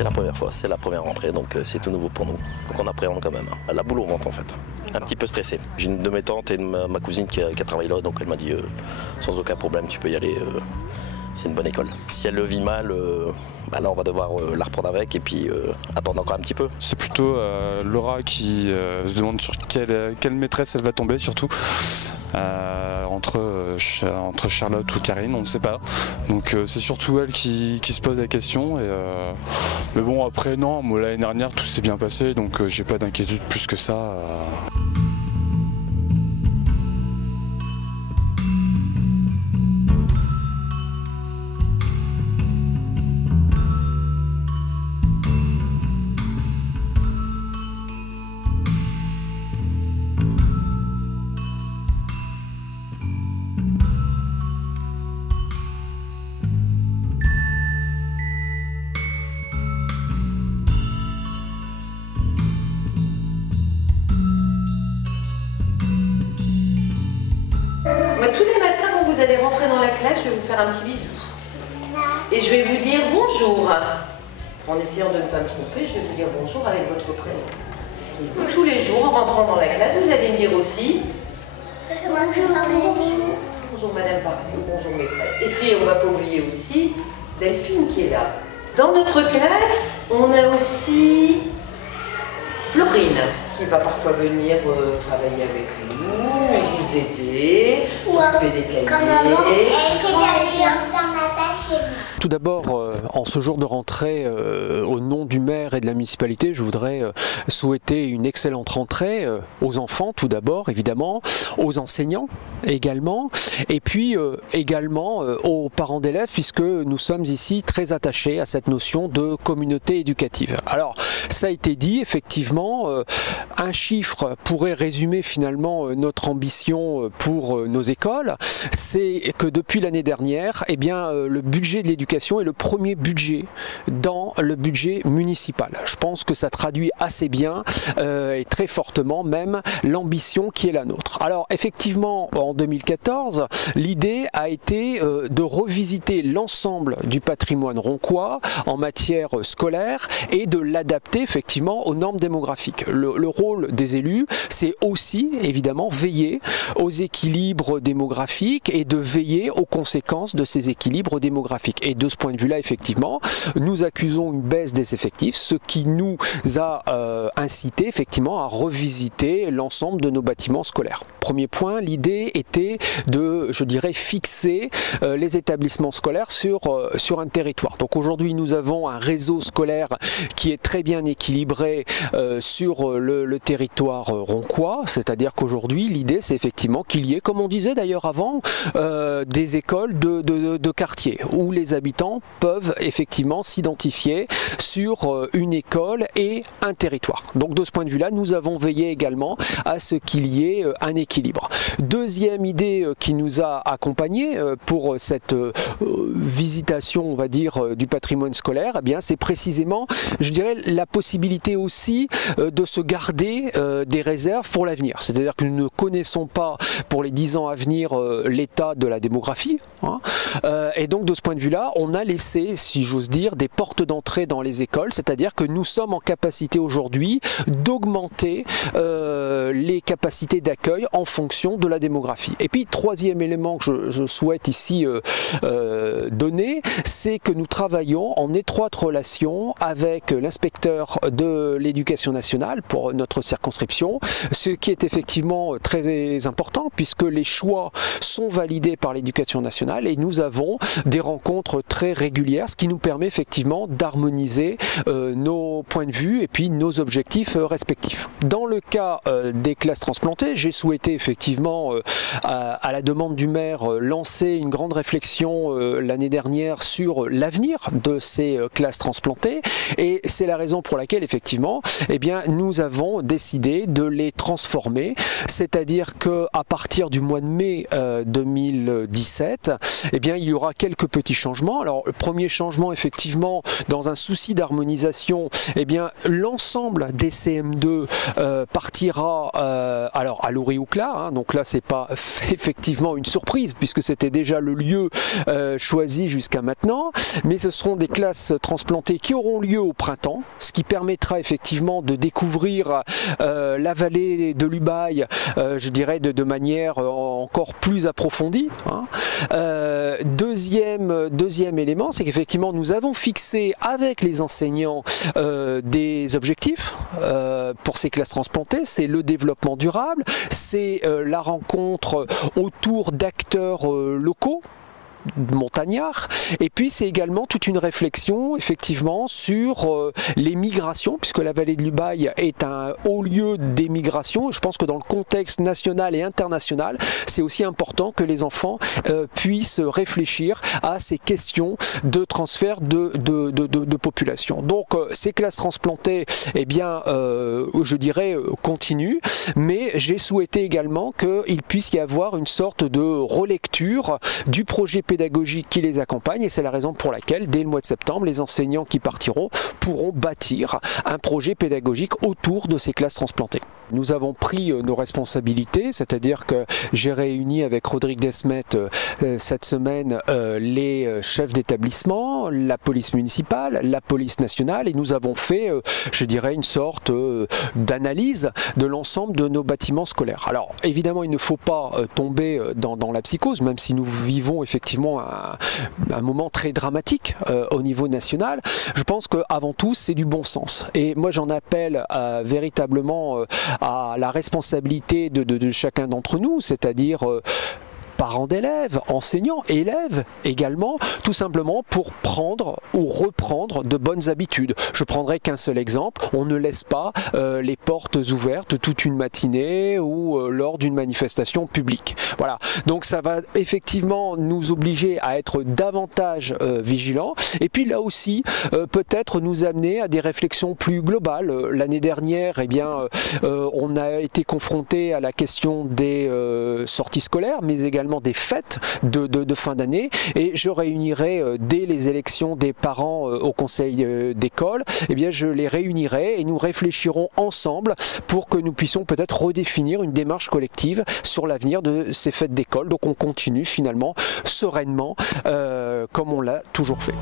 C'est la première fois, c'est la première rentrée, donc c'est tout nouveau pour nous. Donc on appréhende quand même. La boule au ventre en fait. Un petit peu stressé. J'ai une de mes tantes et ma cousine qui a travaillé là, donc elle m'a dit sans aucun problème, tu peux y aller. C'est une bonne école. Si elle le vit mal, là on va devoir la reprendre avec et puis attendre encore un petit peu. C'est plutôt Laura qui se demande sur quelle maîtresse elle va tomber surtout. Entre Charlotte ou Karine, on ne sait pas. Donc c'est surtout elle qui se pose la question. Mais bon après non, moi l'année dernière tout s'est bien passé, donc j'ai pas d'inquiétude plus que ça. Tous les matins, quand vous allez rentrer dans la classe, je vais vous faire un petit bisou. Et je vais vous dire bonjour. En essayant de ne pas me tromper, je vais vous dire bonjour avec votre prénom. Et vous, tous les jours, en rentrant dans la classe, vous allez me dire aussi bonjour. Bonjour Madame Pardieu, bonjour maîtresse. Et puis, on ne va pas oublier aussi Delphine qui est là. Dans notre classe, on a aussi Florine, qui va parfois venir travailler avec nous, vous aider, s'occuper des cahiers. Tout d'abord, en ce jour de rentrée, au nom du maire et de la municipalité, je voudrais souhaiter une excellente rentrée aux enfants tout d'abord, évidemment, aux enseignants également, et puis également aux parents d'élèves, puisque nous sommes ici très attachés à cette notion de communauté éducative. Alors, ça a été dit, effectivement, un chiffre pourrait résumer finalement notre ambition pour nos écoles, c'est que depuis l'année dernière, eh bien, le budget de l'éducation est le premier budget dans le budget municipal. Je pense que ça traduit assez bien et très fortement même l'ambition qui est la nôtre. Alors effectivement, en 2014, l'idée a été de revisiter l'ensemble du patrimoine roncois en matière scolaire et de l'adapter effectivement aux normes démographiques. Le rôle des élus, c'est aussi évidemment veiller aux équilibres démographiques et de veiller aux conséquences de ces équilibres démographiques. Et de ce point de vue-là, effectivement, nous accusons une baisse des effectifs, ce qui nous a incité effectivement à revisiter l'ensemble de nos bâtiments scolaires. Premier point, l'idée était de, je dirais, fixer les établissements scolaires sur un territoire. Donc aujourd'hui, nous avons un réseau scolaire qui est très bien équilibré sur le territoire roncois, c'est-à-dire qu'aujourd'hui, l'idée, c'est effectivement qu'il y ait, comme on disait d'ailleurs avant, des écoles de quartier où les habitants peuvent effectivement s'identifier sur une école et un territoire. Donc de ce point de vue-là, nous avons veillé également à ce qu'il y ait un équilibre. Deuxième idée qui nous a accompagnés pour cette visitation, on va dire, du patrimoine scolaire, eh bien c'est précisément, je dirais, la possibilité aussi de se garder des réserves pour l'avenir. C'est-à-dire que nous ne connaissons pas pour les 10 ans à venir l'état de la démographie, hein, et donc de ce point de vue-là, on a laissé, si j'ose dire, des portes d'entrée dans les écoles, c'est-à-dire que nous sommes en capacité aujourd'hui d'augmenter les capacités d'accueil en fonction de la démographie. Et puis, troisième élément que je souhaite ici donner, c'est que nous travaillons en étroite relation avec l'inspecteur de l'éducation nationale pour notre circonscription, ce qui est effectivement très important puisque les choix sont validés par l'éducation nationale et nous avons des rencontres très régulières, ce qui nous permet effectivement d'harmoniser nos points de vue et puis nos objectifs respectifs. Dans le cas des classes transplantées, j'ai souhaité effectivement, à la demande du maire, lancer une grande réflexion l'année dernière sur l'avenir de ces classes transplantées et c'est la raison pour laquelle effectivement, eh bien, nous avons décidé de les transformer, c'est-à-dire qu'à partir du mois de mai 2017, eh bien, il y aura quelques petits changements. Alors, le premier changements, effectivement, dans un souci d'harmonisation, eh bien, l'ensemble des CM2 partira alors à Louris-Ouclard, hein, donc là c'est pas effectivement une surprise puisque c'était déjà le lieu choisi jusqu'à maintenant, mais ce seront des classes transplantées qui auront lieu au printemps, ce qui permettra effectivement de découvrir la vallée de l'Ubaye, je dirais de manière encore plus approfondie. Hein. Deuxième élément, c'est qu'effectivement nous avons fixé avec les enseignants des objectifs pour ces classes transplantées, c'est le développement durable, c'est la rencontre autour d'acteurs locaux, montagnards, et puis c'est également toute une réflexion effectivement sur les migrations, puisque la vallée de l'Ubaye est un haut lieu des migrations. Je pense que dans le contexte national et international, c'est aussi important que les enfants puissent réfléchir à ces questions de transfert de population. Donc ces classes transplantées, eh bien, je dirais, continuent, mais j'ai souhaité également qu'il puisse y avoir une sorte de relecture du projet pédagogique qui les accompagne, et c'est la raison pour laquelle dès le mois de septembre les enseignants qui partiront pourront bâtir un projet pédagogique autour de ces classes transplantées. Nous avons pris nos responsabilités, c'est-à-dire que j'ai réuni avec Rodrigue Desmet cette semaine les chefs d'établissement, la police municipale, la police nationale, et nous avons fait, je dirais, une sorte d'analyse de l'ensemble de nos bâtiments scolaires. Alors évidemment il ne faut pas tomber dans la psychose, même si nous vivons effectivement un moment très dramatique au niveau national. Je pense qu'avant tout c'est du bon sens, et moi j'en appelle véritablement à la responsabilité de chacun d'entre nous, c'est-à-dire parents d'élèves, enseignants, élèves également, tout simplement pour prendre ou reprendre de bonnes habitudes. Je prendrai qu'un seul exemple, on ne laisse pas les portes ouvertes toute une matinée ou lors d'une manifestation publique. Voilà, donc ça va effectivement nous obliger à être davantage vigilants, et puis là aussi peut-être nous amener à des réflexions plus globales. L'année dernière, eh bien, on a été confronté à la question des sorties scolaires, mais également des fêtes de fin d'année, et je réunirai dès les élections des parents au conseil d'école, eh bien je les réunirai et nous réfléchirons ensemble pour que nous puissions peut-être redéfinir une démarche collective sur l'avenir de ces fêtes d'école. Donc on continue finalement sereinement comme on l'a toujours fait.